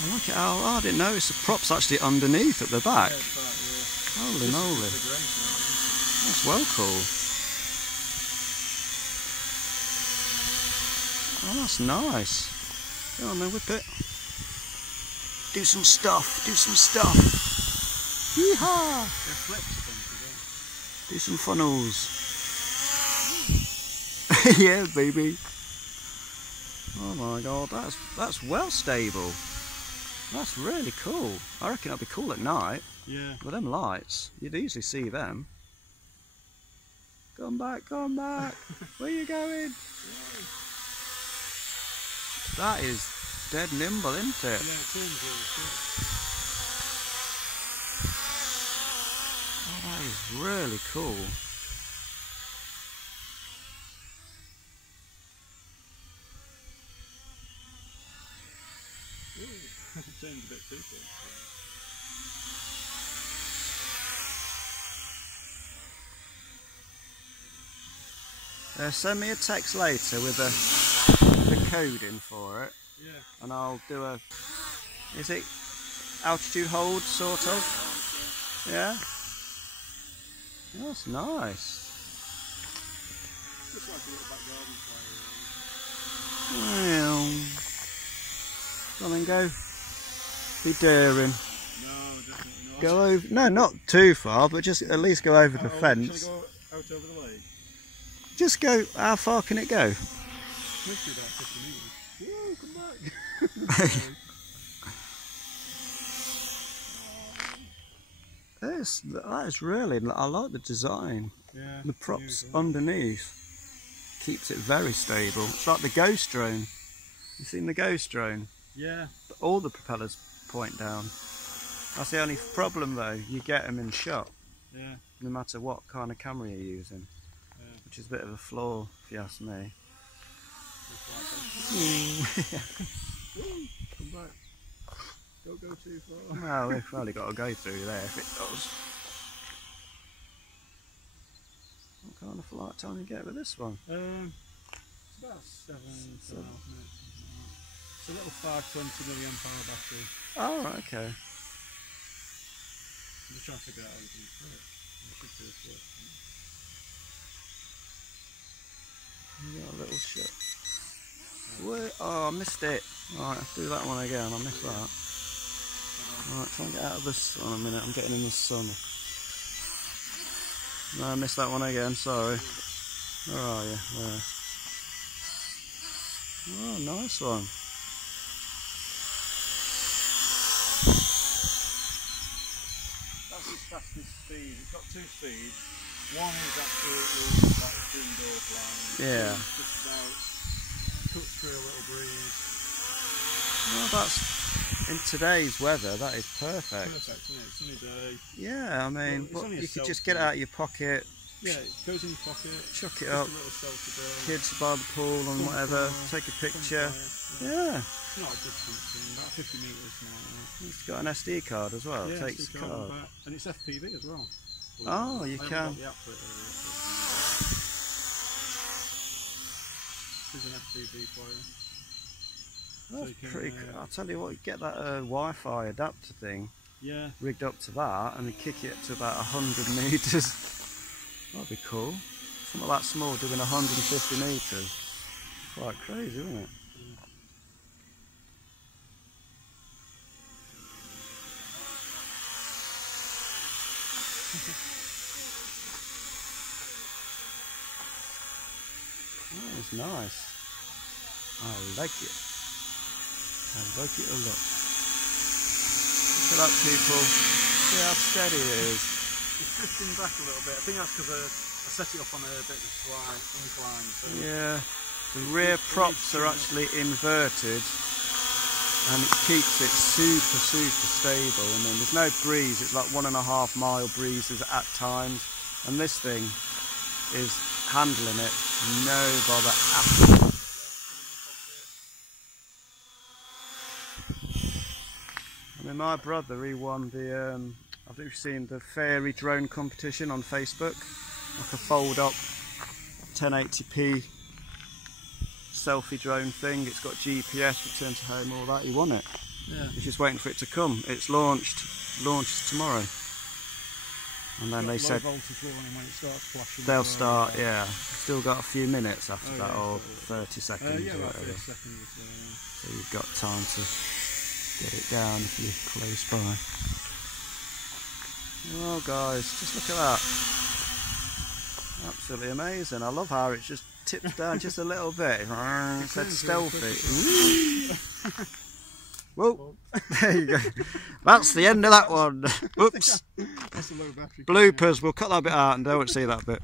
Oh, look at how, oh, I didn't notice the prop's actually underneath at the back. Yeah, it's right, yeah. Holy moly. That's well cool. Oh, that's nice. Go on then, whip it. Do some stuff, do some stuff. Yeehaw! Do some funnels. Yeah, baby. Oh my god, that's well stable. That's really cool. I reckon it'll be cool at night. Yeah. With them lights, you'd easily see them. Come back, come back. Where you going? That is dead nimble, isn't it? Yeah, it turns really quick. Oh, that is really cool. It turns a bit too quick. Send me a text later with the code in for it. Yeah. And I'll do a, is it altitude hold sort of? Yeah? That's nice. Just like a little back garden fire. Well, come and go. Be daring. No, definitely not. Go over, no, not too far, but just at least go over the fence. Shall I go out over the lake? Just go, how far can it go? Literally about 50 metres. Whoa, come back! That is really, I like the design. Yeah, the props underneath keeps it very stable. It's like the ghost drone. You seen the ghost drone? Yeah. All the propellers point down. That's the only problem though, you get them in shot. Yeah. No matter what kind of camera you're using. Yeah. Which is a bit of a flaw if you ask me. Come back. Don't go too far. Well, we've probably got to go through there if it does. What kind of flight time you get with this one? It's about 7.5 minutes. It's a little 520 milliamp hour battery. Oh, right, okay. I'm just trying to figure out how you can put it. I should do it first. You got a little shot. Where? Oh, I missed it. Alright, I'll do that one again. I missed that. Alright, try and get out of the sun a minute. I'm getting in the sun. No, I missed that one again. Sorry. Where are you? Where? Oh, nice one. That's its fastest speed. It's got two speeds. One is absolutely like indoor flying. Yeah. Just about cut through a little breeze. Well, that's in today's weather. That is perfect. Perfect, isn't it? Sunny day. Yeah, I mean, Well, you could just get it out of your pocket. Yeah, it goes in your pocket. Chuck it just up. A little selfie burn. Kids by the pool and whatever. Take a picture. Yeah. It's not a distance thing. About 50 metres. It's got an SD card as well. Yeah, It takes the card. and it's FPV as well. Oh, you can. I haven't got the app for it This is an FPV player. That's pretty cool. I'll tell you what, you get that Wi-Fi adapter thing rigged up to that and then kick it to about 100 metres. That'd be cool. Something that small doing 150 metres. Quite crazy, isn't it? That is nice. I like it. I like it a lot. Look at that, people. See how steady it is. It's drifting back a little bit. I think that's because I set it up on a bit of a slight incline. So yeah, the rear props are actually inverted and it keeps it super stable, and then there's no breeze. It's like 1.5 mile breezes at times, and this thing is handling it no bother at all. I mean, my brother, he won the I think you've seen the fairy drone competition on Facebook, like a fold up 1080p selfie drone thing. It's got GPS, return to home, all that. He won it. Yeah. It's just waiting for it to come. It's launches tomorrow. And then they said voltage warning when it starts flashing. they'll start, yeah. Still got a few minutes after that, or 30 seconds yeah, or about whatever. 30 seconds. So you've got time to get it down if you're close by. Well guys, just look at that. Absolutely amazing. I love how it just tips down just a little bit. It said stealthy. Whoa, there you go. That's the end of that one. Oops. That's a low battery. Bloopers, we'll cut that bit out and don't see that bit.